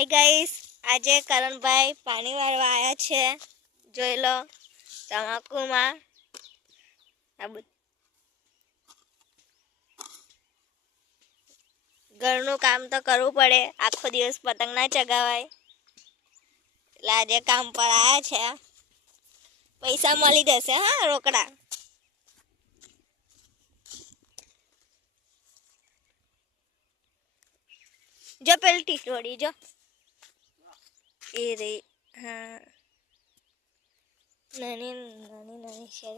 Hi guys, આજે કરણભાઈ પાણી વાળવા આવ્યા છે. જોઈ લો તમાકુમાં ઘરનું કામ તો કરવું પડે, આખો દિવસ પતંગ ના ચગાવાય. એટલે આજે કામ પર આવ્યા છે. પૈસા મળી જશે હા, રોકડા. જો પેલી ટીટોડી જો એ રે. હા, નાની નાની નાની છે.